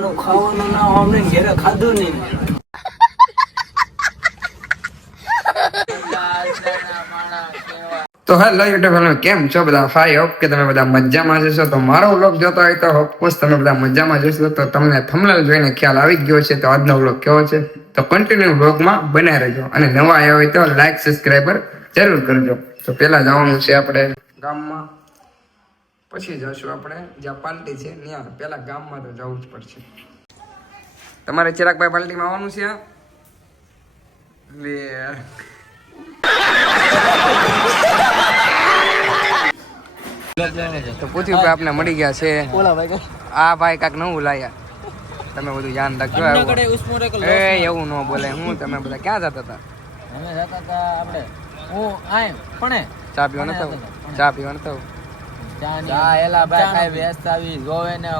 બહારનું ખાવાનું ના અમને ઘેરે ખાધું નહીં. તો હેલો યુટ્યુબ ફેમિલી કેમ છો બધા? ફાઈ હોપ કે તમે બધા મજામાં જશો તો મારો વ્લોગ જોતો હોય તો ઓફકોર્સ તમે બધા મજામાં જશો તો તમને થંબનેલ જોઈને ખ્યાલ આવી ગયો છે તો આજનો વ્લોગ કેવો છે? તો કન્ટિન્યુ વ્લોગમાં બન્યા રહેજો. અને નવા આવ્યા હોય તો લાઈક સબસ્ક્રાઈબર જરૂર કરજો. તો પહેલા જવાનું છે આપણે ગામમાં. પછી જશું આપણે જ્યાં પાલટી છે ત્યાં. પહેલા ગામમાં તો જવું જ પડશે. તમારે ચિરાગભાઈ પાલટીમાં આવવાનું છે? તો પૂછ્યું કે આપને મળી ગયા છે. આ ભાઈ કાક નવું લાયા. તમે બધું ધ્યાન રાખજો. એ એવું ન બોલે. હું તમે બધા ક્યાં જતા હતા? અમે જતા હતા આપણે. હું આય પણ ચા પીવા નતો ચા પીવા નતો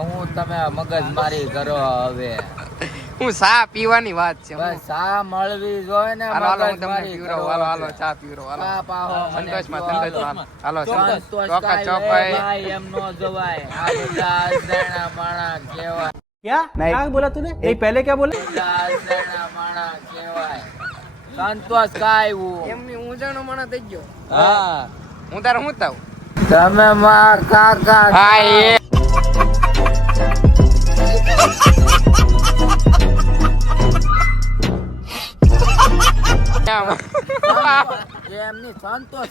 હું તમે મગજ મારી કરો હવે. હું ચા પીવાની વાત છે બસ મળવી જોવે ને હાલો માણા પહેલે ક્યા બોલા? કેવાય. સંતોષ કાઈ એમની ઊંજાણો માણા થઈ ગયો. હા. હું તાર હું તાવ તમે માં કાકા હા એ. એમની સંતોષ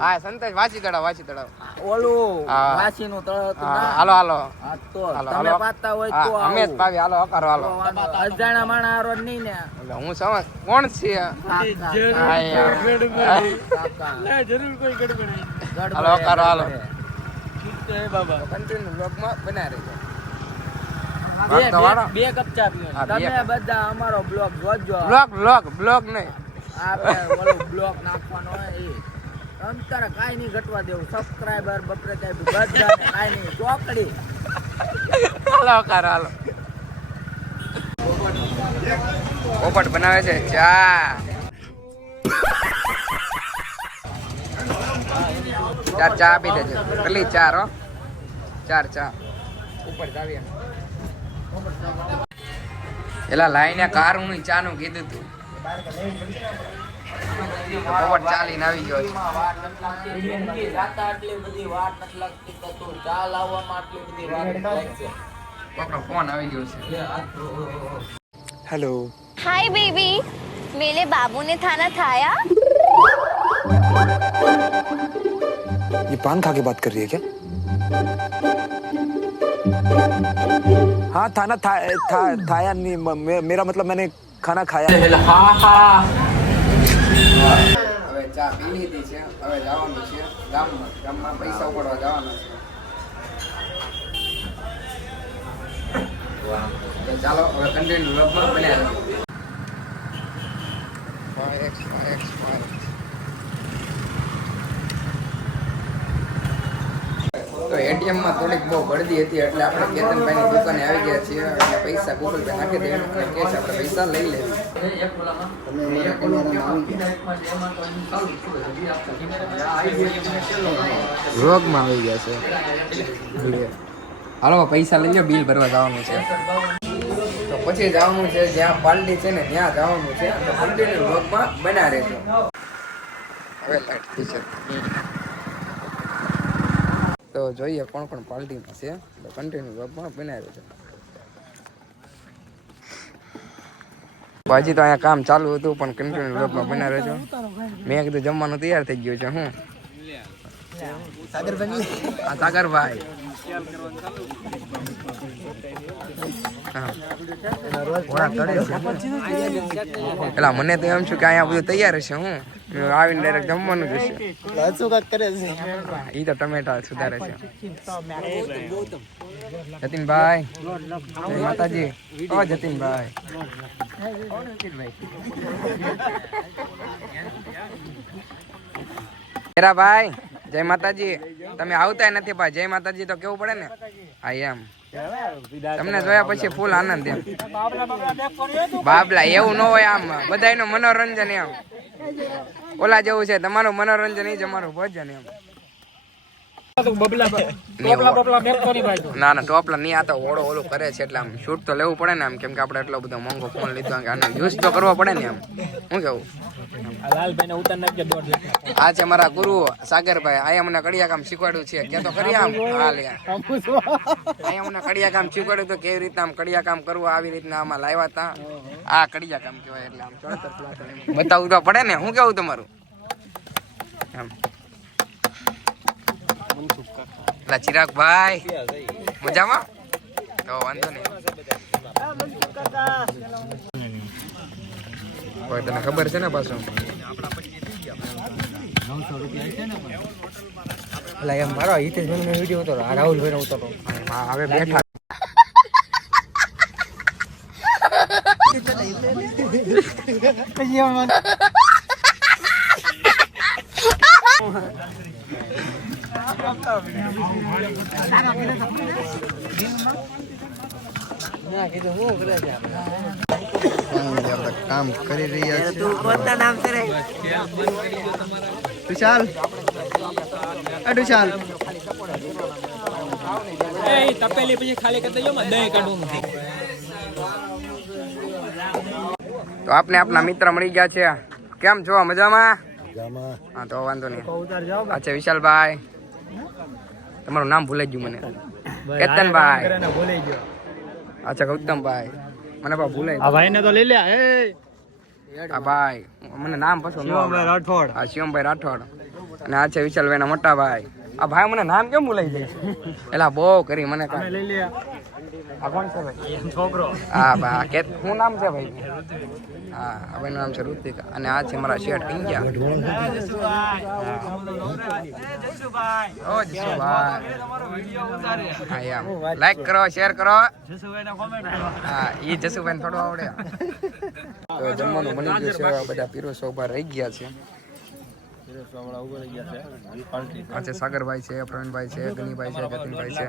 હા સંતોષ તળાવ તળાવ. ઓલું હા. વાસી નું તળ હતું હા ના? હાલો હાલો. તો તમે પાતા હોય તો અમે જ પાવી હાલો હકારો હાલો. તો માણા હારો નહીં ને. હું સમજ કોણ છે. હાલો, હકારો હાલો. ગડબડ. કન્ટિન્યુ બ્લોગમાં બના રહેજો બે- કપ ચા પીવો. તમે બધા અમારો બ્લોગ જોજો. બ્લોગ બ્લોગ બ્લોગ નહીં. આપણે ઓલો બ્લોક નાખવાનો એ. તમ તારે કાંઈ નહીં ઘટવા દેવું. સબસ્ક્રાઇબર બપરે કાઈ બધાને કાંઈ નહીં. ચોકડી. હાલો પોપટ બનાવે છે. ચા. ચાર ચા આપી દેજો. કેટલી? ચાર, હો. ચાર ચા. ઉપર જાવી એલા લાઈને કાર હું ચા નું કીધું તું. પોપટ ચાલીને આવી ગયો છે જાતા આટલી બધી વાર નથી લાગતી તો તું ચા લાવવામાં આટલી બધી વાર નથી લાગશે પોપટનો ફોન આવી ગયો છે હેલો हाय बेबी मेरे बाबू ने खाना खाया ये पान खा के बात कर रही है क्या हाँ थाना था, था, थाया नहीं म- मे, मेरा मतलब मैंने ખાના ખાયા. હા હા. હવે ચા પી લીધી છે. હવે જવાનું છે ગામમાં. ગામમાં પૈસા ઉપાડવા જવાનું છે. ચાલો હવે કન્ટેન્ટ વ્લોગમાં બન્યા તો એટીએમમાં થોડીક બહુ ગળદી હતી એટલે આપણે કેતનભાઈની દુકાને આવી ગયા છીએ અને પૈસા ગૂગલ પે નાખી દેવાનું અને કેશ આપણે પૈસા લઈ લેવા. રોગમાં આવી ગયા. છે. હાલો પૈસા લઈ લો બિલ ભરવા જવાનું છે. તો પછી જવાનું છે જ્યાં પાર્ટી છે ને ત્યાં જવાનું છે. તો કન્ટિન્યુ રોગમાં બના રહેજો હવે લાઈટ થઈ છે. તો જોઈએ કોણ કોણ પાર્ટીમાં છે. તો કન્ટિન્યુ પણ બના છે. હજી તો અહીંયા કામ ચાલુ હતું પણ કન્ટિન્યુ રોગમાં બનાવ્યો છો. મેં કીધું જમવાનું તૈયાર થઈ ગયું છે હા? સાગરભાઈ છે. પેલા મને તો એમ છું કે અહીંયા બધું તૈયાર હશે, હું આવીને ડાયરેક્ટ જમવાનું જ હશે. ઈ તો ટમેટા સુધારે છે. જતીનભાઈ માતાજી. ઓ જતીનભાઈ. ભાઈ, જય માતાજી. તમે આવતા નથી પા જય માતાજી તો કેવું પડે ને? હા, એમ. તમને જોયા પછી ફૂલ આનંદ એમ. બાબલા, એવું ન હોય આમ. બધાયનું મનોરંજન એમ. ઓલા જેવું છે. તમારું મનોરંજન એ જ અમારું ભોજન એમ. ના ના ટોપલા નહીં આ તો ઓળો ઓલું કરે છે એટલે આમ શૂટ તો લેવું પડે ને આમ કેમ કે આપણે એટલો બધો મોંઘો ફોન લીધો કે આનો યુઝ તો કરવો પડે ને આમ. શું કેવું? આ છે મારા ગુરુ સાગરભાઈ અહીંયા મને કડિયા કામ શીખવાડ્યું છે. કે તો કરી આમ. હા લે અહીંયા મને કડિયા કામ શીખવાડ્યું તો કેવી રીતના આમ કડિયા કામ કરવું આવી રીતના આમાં લાવ્યા હતા આ કડિયા કામ કહેવાય એટલે આમ બતાવવું તો પડે ને શું કેવું તમારું? એમ. એટલે ચિરાગભાઈ મજામાં? તો વાંધો નહીં. ભાઈ તને ખબર છે ને પાછું? એટલે એમ મારો હિતેશભાઈ નો વીડિયો હતો રાહુલ રાહુલભાઈ નો ઉતારો હવે બેઠા. કામ કરી રહ્યા વિશાલ વિશાલ તપેલી પછી ખાલી કરી દેજો દહીં કાઢવું તો આપને આપના મિત્ર મળી ગયા છે. કેમ છો? મજામાં. હા તો વાંધો નહીં. અચ્છા વિશાલભાઈ. તમારું નામ ભૂલાઈ ગયું મને. કેતનભાઈ. ભૂલી ગયો. અચ્છા ગૌતમભાઈ. મને પણ ભૂલાઈ આ ભાઈ ને તો લઈ લે. એ. આ ભાઈ મને નામ પસંદ શિવમભાઈ રાઠોડ. આ શિવમભાઈ રાઠોડ. અને આ છે વિશાલભાઈ ના મોટા ભાઈ આ ભાઈ મને નામ કેમ ભૂલાઈ જાય? એલા બહુ કરી મને કાંઈ. લઈ લે. આ કોણ છે ભાઈ? છોકરો. હા બા કે શું નામ છે ભાઈ? હા હવે નામ છે ઋતિક અને આ છે મારા શેઠ ટીંગ્યા ઓ હા યાર લાઈક કરો શેર કરો. હા એ જસુભાઈ થોડું આવડે. તો જમવાનું બની ગયું છે બધા પીરો સોભા રહી ગયા છે. આ સાગરભાઈ છે પ્રવીણભાઈ છે ગનીભાઈ છે જતીનભાઈ છે.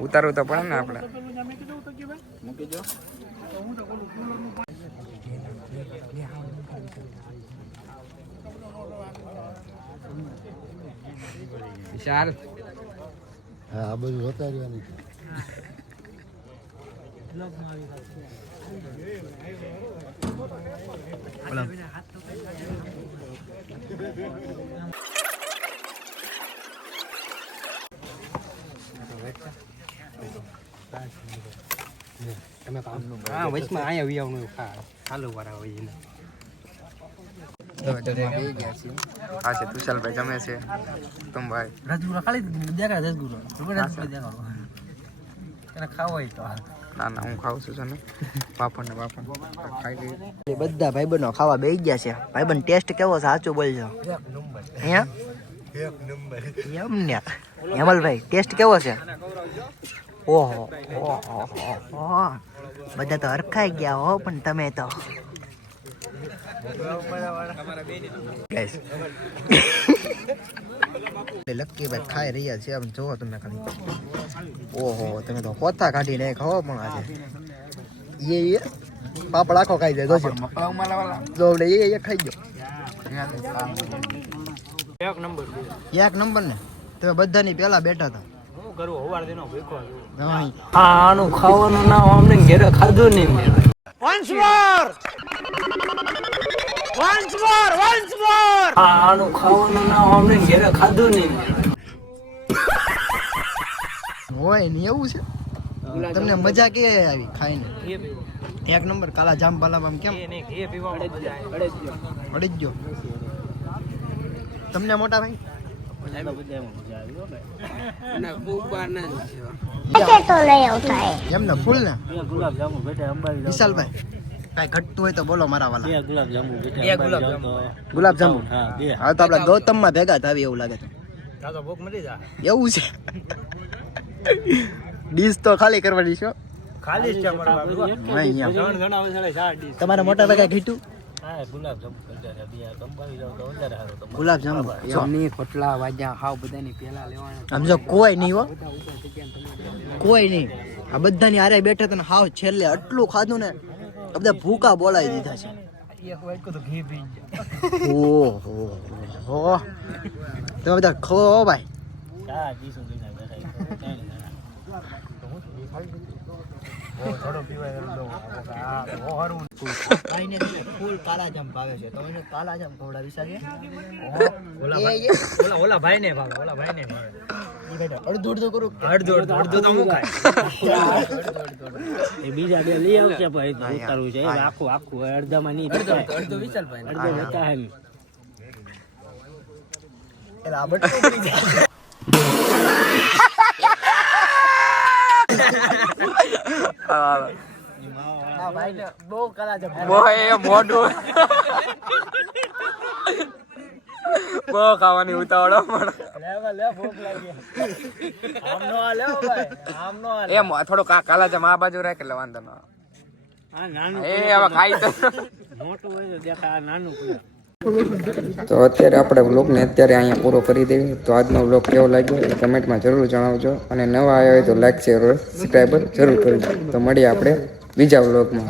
ઉતારવું તો પડે ને આપણે. વિશાલ હા આ બધું જોતા રહેવાનું હા વચમાં અહીંયા વિયાવનું ખા ચાલુ હોય એને. આ છે તુષાલભાઈ જમે છે. તમભાઈ. રસગુલ્લા ખાલી દેખાડ રસગુલ્લો દેખાડો એને ખાવો હોય તો ના ના હું ખાઉં છું ને. પાપડ ને પાપડ ખાઈ ગઈ બધા ભાઈબંધો ખાવા બેસી ગયા છે. ભાઈબંધ ટેસ્ટ કેવો છે? સાચું બોલજો. અહીંયા? એમ ને. હેમલભાઈ ટેસ્ટ કેવો છે? ઓહો ઓહો બધા તો હરખાઈ ગયા હો, પણ તમે તો. લક્કી ભાઈ ખાઈ રહ્યા છે, આમ જોવો તમે ખાલી. ઓહો, તમે તો હોતા કાઢીને ખાવો પણ આજે. એ પાપડ આખો ખાઈ જાય, જોજો. જો એ ખાઈ ગયો. એક એક નંબર ને? તમે બધાની પેલા બેઠા હતા. હું કરું હવાર દેનો ભૂખો હા આનું ખાવાનું નામ અમને ઘેરે ખાધું નહીં મેં. આનું ખાવાનું નામ અમને ઘેરે ખાધું નહીં હોય ને એવું છે? તમને મજા કે આવી ખાઈને? એક નંબર કાલા જામ પાલામાં કેમ? અડી ગયો. તમને મોટા ભાઈ? આવ્યો ઘટતું હોય તો બોલો મારા વાલા. ગુલાબ જાંબુ. હા તો આપણે ગૌતમમાં ભેગા થાવી એવું લાગે તો એવું છે. ડીશ તો ખાલી કરવાની છો ખાલી તમારા મોટા ભાગે ઘીટું? ગુલાબ જાંબુ જમની ખોટલા વાજા હાવ બધાની પેલા લેવાના. સમજો કોઈ નહીં હો. કોઈ નહીં. આ બધાની હારે બેઠા તને હાવ છેલ્લે આટલું ખાધું ને બધા ભૂકા બોલાવી દીધા છે. એક વાટકું તો ઘી પી ગયા. ઓહો હો. તમે બધા ખો ભાઈ. ફૂલ કાલા ભાવે છે. તો એને કાલા ખવડાવી શકે ઓલા ઓલા ઓલા ભાઈ ભાવે ઓલા ભાઈ ને ભાવે અડધું અડધું કરું. અડધો અડધો અડધો તો હું ખાય. એ બીજા બે લઈ આવશે ભાઈ ઉતારવું છે. આખું આખું અડધામાં નહીં અડધો અડધો વિશાલ ભાઈ અડધો બતા હે એટલે આ બહુ ખાવાની ઉતાવળો પણ એમ થોડો કાલા જમ આ બાજુ રાખ એટલે વાંધો ના એ હવે ખાઈ તો મોટું હોય તો દેખાય નાનું તો અત્યારે આપણે બ્લોગને અત્યારે અહીંયા પૂરો કરી દેવી. તો આજનો બ્લોગ કેવો લાગ્યો એ કમેન્ટમાં જરૂર જણાવજો. અને નવા આવ્યા હોય તો લાઈક શેર સબસ્ક્રાઈબર જરૂર કરજો. તો મળીએ આપણે બીજા બ્લોગમાં